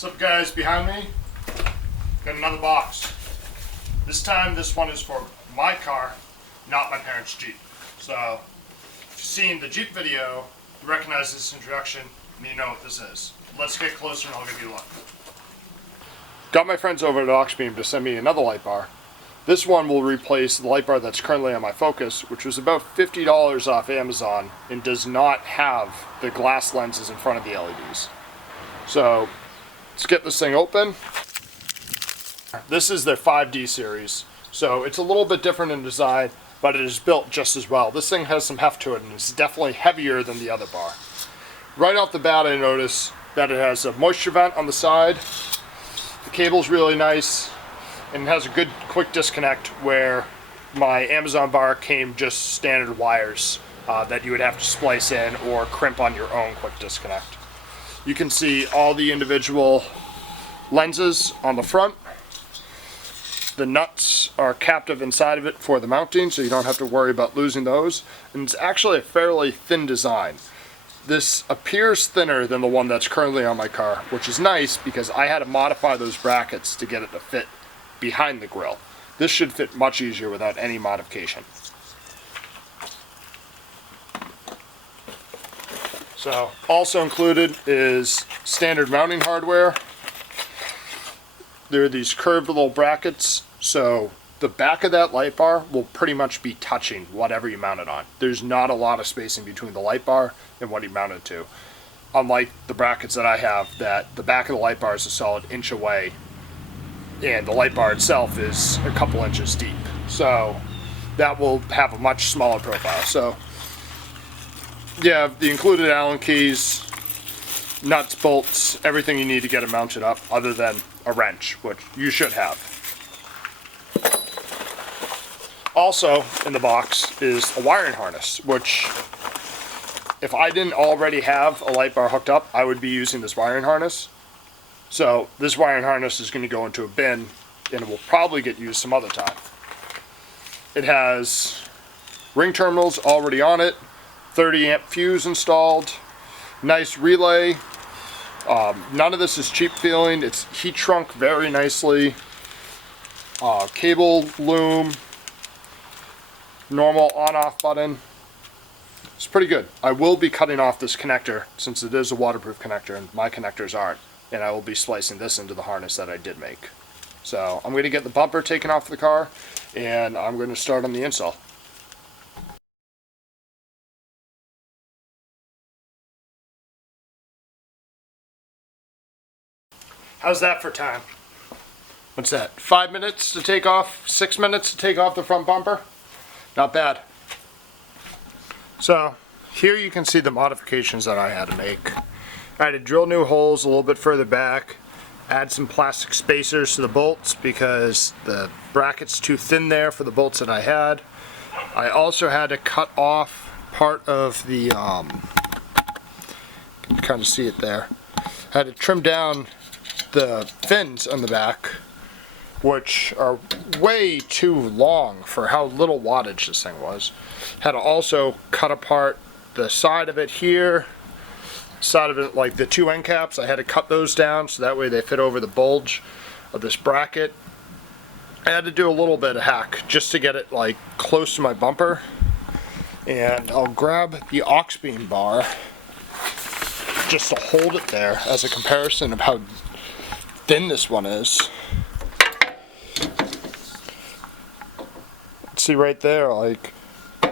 What's up, guys? Behind me, got another box. This time, this one is for my car, not my parents' Jeep. So, if you've seen the Jeep video, you recognize this introduction, and you know what this is. Let's get closer and I'll give you a look. Got my friends over at Auxbeam to send me another light bar. This one will replace the light bar that's currently on my Focus, which was about $50 off Amazon and does not have the glass lenses in front of the LEDs. So, let's get this thing open. This is their 5D series, so it's a little bit different in design, but it is built just as well. This thing has some heft to it, and it's definitely heavier than the other bar. Right off the bat, I notice that it has a moisture vent on the side. The cable's really nice, and it has a good quick disconnect where my Amazon bar came just standard wires that you would have to splice in or crimp on your own quick disconnect. You can see all the individual lenses on the front. The nuts are captive inside of it for the mounting, so you don't have to worry about losing those. And it's actually a fairly thin design. This appears thinner than the one that's currently on my car, which is nice because I had to modify those brackets to get it to fit behind the grill. This should fit much easier without any modification. So, also included is standard mounting hardware. There are these curved little brackets, so the back of that light bar will pretty much be touching whatever you mount it on. There's not a lot of spacing between the light bar and what you mount it to. Unlike the brackets that I have, that the back of the light bar is a solid inch away, and the light bar itself is a couple inches deep. So that will have a much smaller profile. So yeah, the included Allen keys, nuts, bolts, everything you need to get it mounted up other than a wrench, which you should have. Also in the box is a wiring harness, which if I didn't already have a light bar hooked up, I would be using this wiring harness. So this wiring harness is going to go into a bin and it will probably get used some other time. It has ring terminals already on it, 30 amp fuse installed, nice relay. None of this is cheap feeling. It's heat shrunk very nicely. Cable loom, normal on-off button. It's pretty good. I will be cutting off this connector since it is a waterproof connector and my connectors aren't, and I will be splicing this into the harness that I did make. So I'm going to get the bumper taken off the car and I'm going to start on the install. How's that for time? What's that? 5 minutes to take off? 6 minutes to take off the front bumper? Not bad. So here you can see the modifications that I had to make. I had to drill new holes a little bit further back, add some plastic spacers to the bolts because the bracket's too thin there for the bolts that I had. I also had to cut off part of the, you can kind of see it there. I had to trim down the fins on the back, which are way too long for how little wattage this thing was. Had to also cut apart the side of it here, side of it, like the two end caps. I had to cut those down so that way they fit over the bulge of this bracket. I had to do a little bit of hack just to get it like close to my bumper. And I'll grab the Auxbeam bar just to hold it there as a comparison of how thin this one is. See right there, like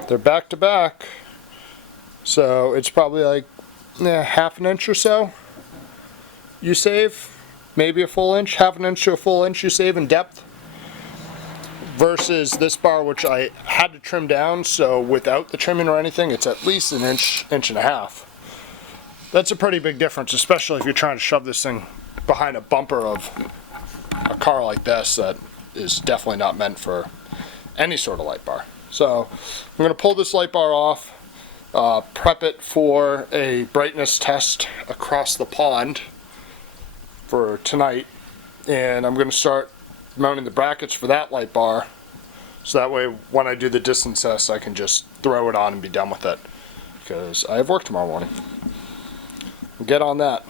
they're back to back, so it's probably like half an inch or so you save, maybe a full inch, half an inch to a full inch you save in depth, versus this bar which I had to trim down, so without the trimming or anything it's at least an inch, inch and a half. That's a pretty big difference, especially if you're trying to shove this thing behind a bumper of a car like this that is definitely not meant for any sort of light bar. So I'm going to pull this light bar off, prep it for a brightness test across the pond for tonight, and I'm going to start mounting the brackets for that light bar so that way when I do the distance test I can just throw it on and be done with it, because I have work tomorrow morning. Get on that.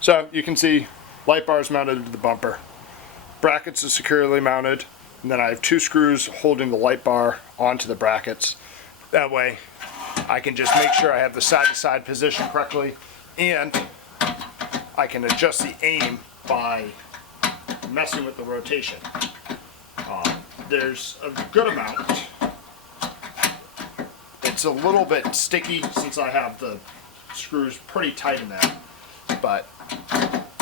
So you can see light bar is mounted to the bumper. Brackets is securely mounted, and then I have 2 screws holding the light bar onto the brackets. That way I can just make sure I have the side-to-side position correctly, and I can adjust the aim by messing with the rotation. There's a good amount. It's a little bit sticky since I have the screws pretty tight in there, but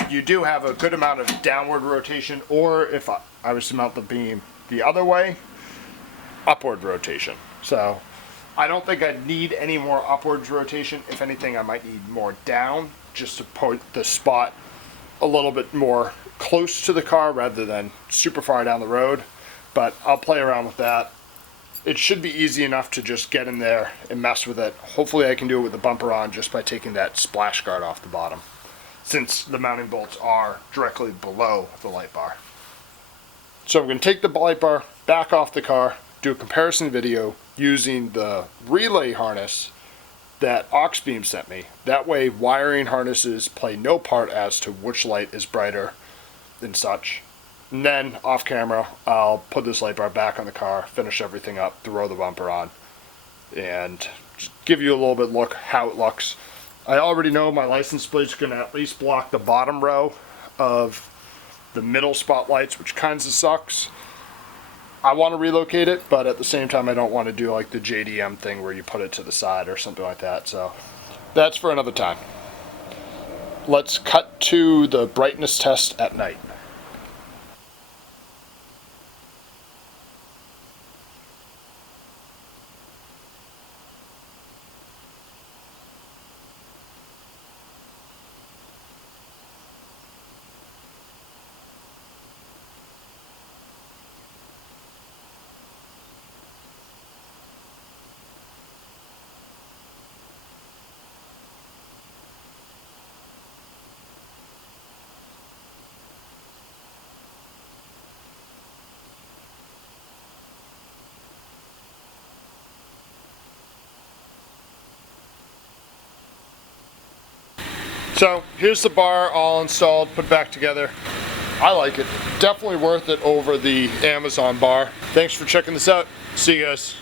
you do have a good amount of downward rotation, or if I was to mount the beam the other way, upward rotation. So I don't think I'd need any more upwards rotation. If anything, I might need more down, just to put the spot a little bit more close to the car rather than super far down the road. But I'll play around with that. It should be easy enough to just get in there and mess with it. Hopefully I can do it with the bumper on just by taking that splash guard off the bottom, since the mounting bolts are directly below the light bar. So I'm going to take the light bar back off the car, do a comparison video using the relay harness that Auxbeam sent me. That way wiring harnesses play no part as to which light is brighter and such. And then off camera, I'll put this light bar back on the car, finish everything up, throw the bumper on, and just give you a little bit look how it looks. I already know my license plate's going to at least block the bottom row of the middle spotlights, which kinds of sucks. I want to relocate it, but at the same time I don't want to do like the JDM thing where you put it to the side or something like that. So that's for another time. Let's cut to the brightness test at night. So here's the bar all installed, put back together. I like it. Definitely worth it over the Amazon bar. Thanks for checking this out. See you guys.